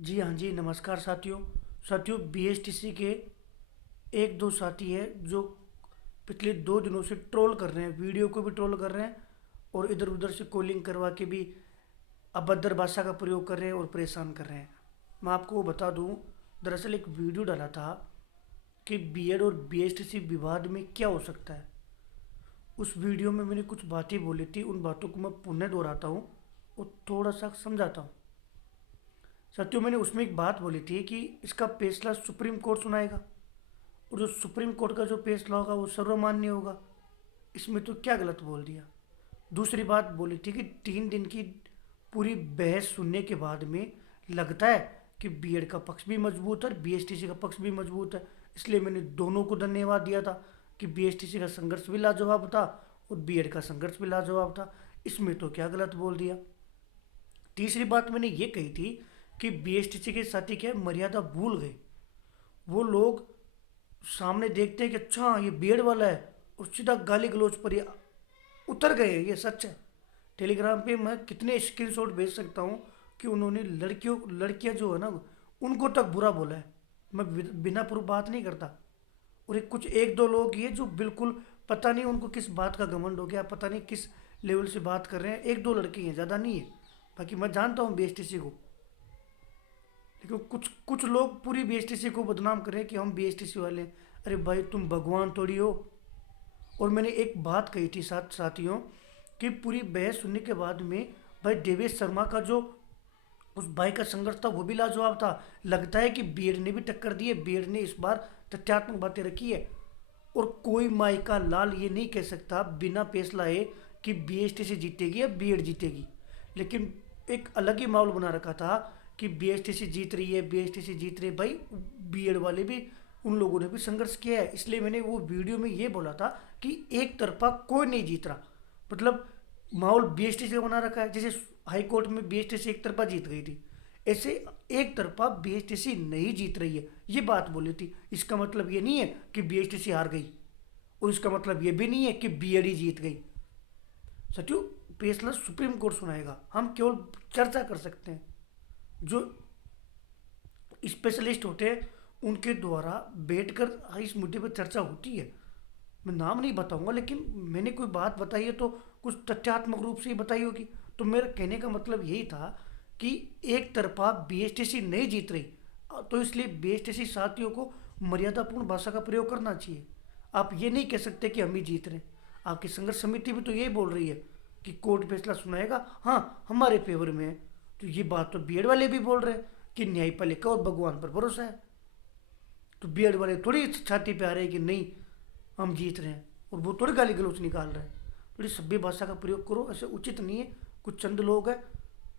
जी हाँ जी, नमस्कार साथियों। साथियों, बीएसटीसी के एक दो साथी हैं जो पिछले 2 दिनों से ट्रोल कर रहे हैं, वीडियो को भी ट्रोल कर रहे हैं और इधर उधर से कॉलिंग करवा के भी अभद्र भाषा का प्रयोग कर रहे हैं और परेशान कर रहे हैं। मैं आपको बता दूं, दरअसल एक वीडियो डाला था कि बीएड और बीएसटीसी विवाद में क्या हो सकता है। उस वीडियो में मैंने कुछ बातें बोली थी, उन बातों को मैं पुनः दोहराता हूँ और थोड़ा सा समझाता हूँ। साथियों, मैंने उसमें एक बात बोली थी कि इसका फैसला सुप्रीम कोर्ट सुनाएगा और जो सुप्रीम कोर्ट का जो फैसला होगा वो सर्वमान्य होगा। इसमें तो क्या गलत बोल दिया। दूसरी बात बोली थी कि 3 दिन की पूरी बहस सुनने के बाद में लगता है कि बीएड का पक्ष भी मजबूत है और बीएसटीसी का पक्ष भी मजबूत है। इसलिए मैंने दोनों को धन्यवाद दिया था कि बीएसटीसी का संघर्ष भी लाजवाब था और बीएड का संघर्ष भी लाजवाब था। इसमें तो क्या गलत बोल दिया। तीसरी बात मैंने ये कही थी कि बीएसटीसी के साथी क्या है, मर्यादा भूल गए। वो लोग सामने देखते हैं कि अच्छा ये बीएड वाला है और सीधा गाली गलौज पर ये उतर गए। ये सच है। टेलीग्राम पे मैं कितने स्क्रीनशॉट भेज सकता हूँ कि उन्होंने लड़कियां जो है ना, उनको तक बुरा बोला है। मैं बिना प्रूफ बात नहीं करता। और एक दो लोग ये जो बिल्कुल पता नहीं उनको किस बात का घमंड हो गया, पता नहीं किस लेवल से बात कर रहे हैं। एक दो लड़के हैं, ज़्यादा नहीं है। बाकी मैं जानता हूँ बीएसटीसी को, लेकिन कुछ कुछ लोग पूरी बीएसटीसी को बदनाम करें कि हम बीएसटीसी वाले हैं। अरे भाई, तुम भगवान थोड़ी हो। और मैंने एक बात कही थी साथियों कि पूरी बहस सुनने के बाद में भाई देवेश शर्मा का जो उस भाई का संघर्ष था वो भी लाजवाब था। लगता है कि बीएड ने भी टक्कर दी है। बीएड ने इस बार तथ्यात्मक बातें रखी है और कोई माई का लाल ये नहीं कह सकता बिना फैसला है कि बीएसटीसी जीतेगी या बीएड जीतेगी। लेकिन एक अलग ही माहौल बना रखा था कि बीएसटीसी जीत रही है, बीएसटीसी जीत रही है। भाई, बीएड वाले भी, उन लोगों ने भी संघर्ष किया है। इसलिए मैंने वो वीडियो में ये बोला था कि एक तरफा कोई नहीं जीत रहा। मतलब माहौल बीएसटीसी का बना रखा है। जैसे हाई कोर्ट में बीएसटीसी एक तरफा जीत गई थी, ऐसे एक तरफा बीएसटीसी नहीं जीत रही है, ये बात बोली थी। इसका मतलब ये नहीं है कि बीएसटीसी हार गई और इसका मतलब ये भी नहीं है कि बीएड ही जीत गई। सचिव, फैसला सुप्रीम कोर्ट सुनाएगा, हम केवल चर्चा कर सकते हैं। जो स्पेशलिस्ट होते हैं उनके द्वारा बैठकर इस मुद्दे पर चर्चा होती है। मैं नाम नहीं बताऊंगा, लेकिन मैंने कोई बात बताई है तो कुछ तथ्यात्मक रूप से ही बताई होगी। तो मेरा कहने का मतलब यही था कि एक तरफा बीएसटीसी नहीं जीत रही, तो इसलिए बीएसटीसी साथियों को मर्यादापूर्ण भाषा का प्रयोग करना चाहिए। आप ये नहीं कह सकते कि हम ही जीत रहे हैं। आपकी संघर्ष समिति भी तो यही बोल रही है कि कोर्ट फैसला सुनाएगा, हाँ हमारे फेवर में है। तो ये बात तो बीएड वाले भी बोल रहे हैं कि न्यायपालिका और भगवान पर भरोसा है। तो बीएड वाले थोड़ी छाती पे आ रहे हैं कि नहीं हम जीत रहे हैं, और वो थोड़ी गाली गलौज निकाल रहे हैं। थोड़ी सभ्य भाषा का प्रयोग करो, ऐसे उचित नहीं है। कुछ चंद लोग हैं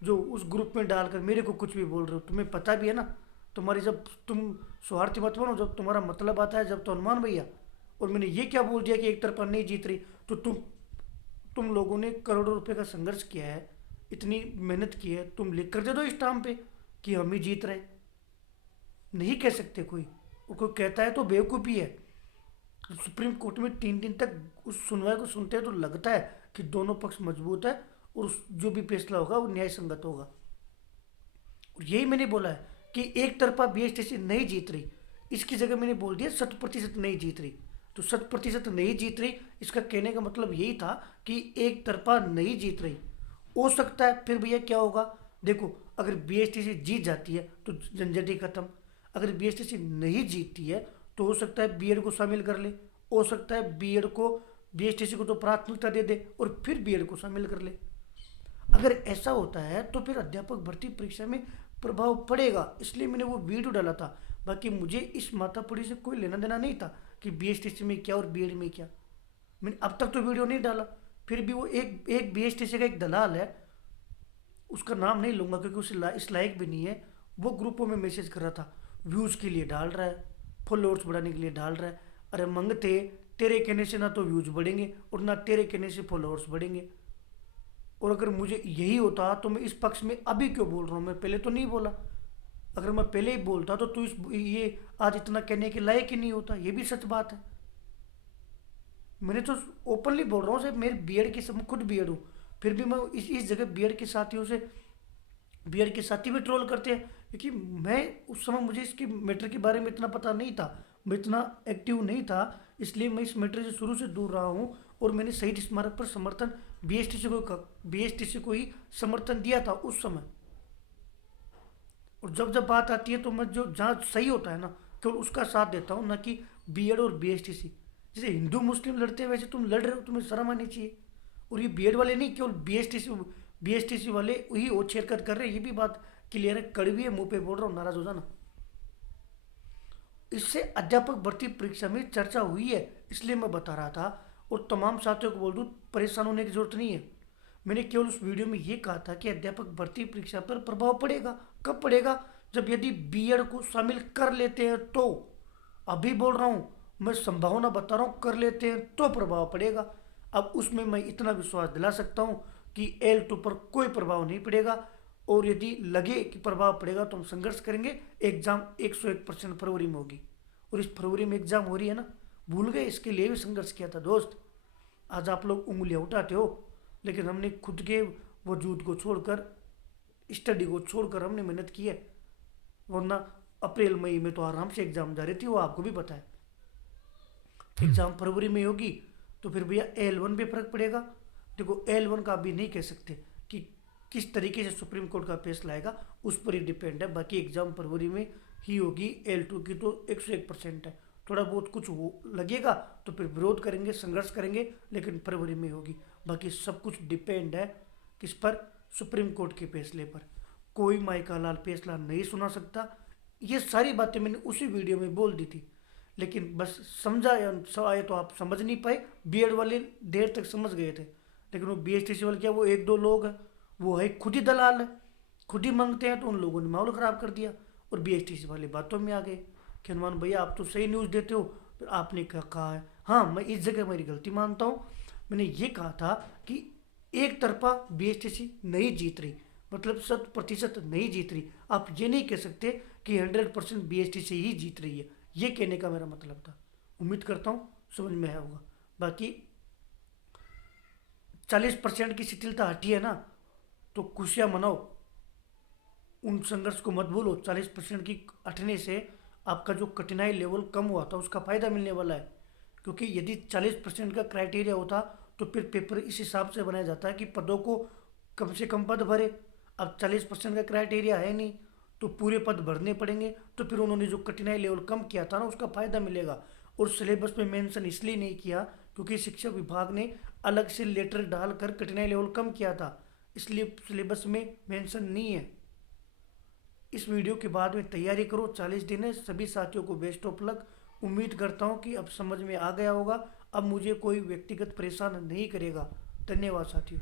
जो उस ग्रुप में डालकर मेरे को कुछ भी बोल रहे हो। तुम्हें पता भी है ना, तुम्हारी जब तुम स्वार्थी मत बनो, जब तुम्हारा मतलब आता है जब तो हनुमान भैया। और मैंने ये क्या बोल दिया कि एक तरफा नहीं जीत रही। तो तुम लोगों ने करोड़ों रुपए का संघर्ष किया है, इतनी मेहनत की है, तुम लिख कर दे दो स्टाम्प पे कि हम ही जीत रहे। नहीं कह सकते कोई, और कोई कहता है तो बेवकूफ़ी है। सुप्रीम कोर्ट में 3 दिन तक उस सुनवाई को सुनते हैं तो लगता है कि दोनों पक्ष मजबूत है और जो भी फैसला होगा वो न्याय संगत होगा। और यही मैंने बोला है कि एक तरफा बीएसटीसी नहीं जीत रही। इसकी जगह मैंने बोल दिया 100% नहीं जीत रही। तो 100% नहीं जीत रही, इसका कहने का मतलब यही था कि एक तरफा नहीं जीत रही। हो सकता है फिर भैया क्या होगा, देखो, अगर बीएसटीसी जीत जाती है तो झंझट ही खत्म। अगर बीएसटीसी नहीं जीतती है तो हो सकता है बीएड को शामिल कर ले। हो सकता है बीएड को, बीएसटीसी को तो प्राथमिकता दे दे और फिर बीएड को शामिल कर ले। अगर ऐसा होता है तो फिर अध्यापक भर्ती परीक्षा में प्रभाव पड़ेगा। इसलिए मैंने वो वीडियो डाला था। बाकी मुझे इस मातापुरी से कोई लेना देना नहीं था कि बीएसटीसी में क्या और बीएड में क्या। मैंने अब तक तो वीडियो नहीं डाला। फिर भी वो एक एक बीएसटीसी का एक दलाल है, उसका नाम नहीं लूंगा क्योंकि उसे इस लायक भी नहीं है। वो ग्रुपों में मैसेज कर रहा था, व्यूज़ के लिए डाल रहा है, फॉलोअर्स बढ़ाने के लिए डाल रहा है। अरे मंगते, तेरे कहने से ना तो व्यूज़ बढ़ेंगे और ना तेरे कहने से फॉलोअर्स बढ़ेंगे। और अगर मुझे यही होता तो मैं इस पक्ष में अभी क्यों बोल रहा हूँ, मैं पहले तो नहीं बोला। अगर मैं पहले ही बोलता तो तू इस ये आज इतना कहने के लायक ही नहीं होता। ये भी सच बात है। मैंने तो ओपनली बोल रहा हूँ, सिर्फ मेरे बीएड की, सब खुद बीएड हूँ, फिर भी मैं इस जगह बीएड के साथियों से बीएड के साथी भी ट्रोल करते हैं, क्योंकि मैं उस समय मुझे इसके मैटर के बारे में इतना पता नहीं था, मैं इतना एक्टिव नहीं था, इसलिए मैं इस मैटर से शुरू से दूर रहा हूँ। और मैंने शहीद स्मारक पर समर्थन बीएसटीसी को ही समर्थन दिया था उस समय। और जब जब बात आती है तो मैं जो जहाँ सही होता है ना, केवल उसका साथ देता हूँ, ना कि बीएड और बीएसटीसी। जैसे हिंदू मुस्लिम लड़ते हैं वैसे तुम लड़ रहे हो, तुम्हें शर्म आनी चाहिए। और ये बीएड वाले नहीं, केवल बीएसटीसी वाले वही ओछे हरकत कर रहे हैं, ये भी बात क्लियर है, कड़वी है, मुंह पे बोल रहा हूँ, नाराज हो जाना। इससे अध्यापक भर्ती परीक्षा में चर्चा हुई है, इसलिए मैं बता रहा था। और तमाम साथियों को बोल दूँ, परेशान होने की जरूरत नहीं है। मैंने केवल उस वीडियो में ये कहा था कि अध्यापक भर्ती परीक्षा पर प्रभाव पड़ेगा। कब पड़ेगा? जब यदि बीएड को शामिल कर लेते हैं तो। अभी बोल रहा हूँ, मैं संभावना बता रहा हूँ, कर लेते हैं तो प्रभाव पड़ेगा। अब उसमें मैं इतना विश्वास दिला सकता हूँ कि L2 पर कोई प्रभाव नहीं पड़ेगा। और यदि लगे कि प्रभाव पड़ेगा तो हम संघर्ष करेंगे। एग्जाम 101% फरवरी में होगी। और इस फरवरी में एग्जाम हो रही है ना, भूल गए? इसके लिए भी संघर्ष किया था दोस्त। आज आप लोग उंगलियां उठाते हो, लेकिन हमने खुद के वजूद को छोड़कर, स्टडी को छोड़कर हमने मेहनत की है। वरना अप्रैल मई में तो आराम से एग्जाम जा रही थी, वो आपको भी पता है। एग्जाम फरवरी में होगी तो फिर भैया L1 पे फर्क पड़ेगा। देखो, L1 का अभी नहीं कह सकते कि किस तरीके से सुप्रीम कोर्ट का फैसला आएगा, उस पर ही डिपेंड है। बाकी एग्जाम फरवरी में ही होगी। L2 की तो 101% है। थोड़ा बहुत कुछ हो लगेगा तो फिर विरोध करेंगे, संघर्ष करेंगे, लेकिन फरवरी में होगी। बाकी सब कुछ डिपेंड है किस पर? सुप्रीम कोर्ट के फैसले पर। कोई माई का लाल फैसला नहीं सुना सकता। ये सारी बातें मैंने उसी वीडियो में बोल दी थी, लेकिन बस समझा या आए तो आप समझ नहीं पाए। बीएड वाले देर तक समझ गए थे, लेकिन वो बीएसटीसी वाले क्या, वो एक दो लोग हैं, वो है खुद ही दलाल है, खुद ही मांगते हैं, तो उन लोगों ने माहौल ख़राब कर दिया। और बीएसटीसी वाले बातों में आ गए कि हनुमान भैया आप तो सही न्यूज़ देते हो, फिर आपने क्या कहा है। हाँ, मैं इस जगह मेरी गलती मानता हूँ। मैंने ये कहा था कि एक तरफा बीएसटीसी नहीं जीत रही, मतलब 100% नहीं जीत रही। आप ये नहीं कह सकते कि 100% बीएसटीसी ही जीत रही है, ये कहने का मेरा मतलब था। उम्मीद करता हूँ समझ में आया होगा। बाकी 40% की शिथिलता हटी है ना, तो खुशियाँ मनाओ, उन संघर्ष को मत भूलो। 40% की हटने से आपका जो कठिनाई लेवल कम हुआ था उसका फ़ायदा मिलने वाला है। क्योंकि यदि 40% का क्राइटेरिया होता तो फिर पेपर इस हिसाब से बनाया जाता है कि पदों को कम से कम पद भरे। अब 40% का क्राइटेरिया है नहीं, तो पूरे पद भरने पड़ेंगे। तो फिर उन्होंने जो कठिनाई लेवल कम किया था ना, उसका फ़ायदा मिलेगा। और सिलेबस में मेंशन इसलिए नहीं किया क्योंकि शिक्षा विभाग ने अलग से लेटर डालकर कठिनाई लेवल कम किया था, इसलिए सिलेबस में मेंशन नहीं है। इस वीडियो के बाद में तैयारी करो, 40 दिन है। सभी साथियों को बेस्ट ऑफ लक। उम्मीद करता हूँ कि अब समझ में आ गया होगा। अब मुझे कोई व्यक्तिगत परेशान नहीं करेगा। धन्यवाद साथियों।